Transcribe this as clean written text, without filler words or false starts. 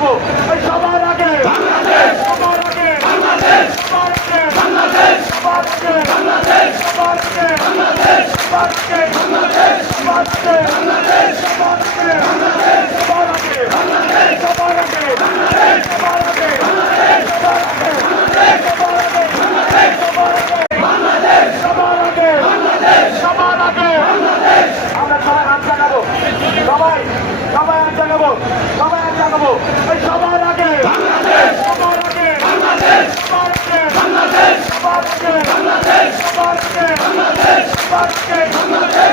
জানাবো সবার আগে সবার আগে সবার আগে সবার আগে সবার আগে সবার আগে সবার আগে সবার আগে আমরা সবাই হাত জানাবো সবাই সবাই হাত জানাবো সবাই হাত জানাবো সবার আগে সবার আগে সবার আগে সবার আগে সবার আগে সবার আগে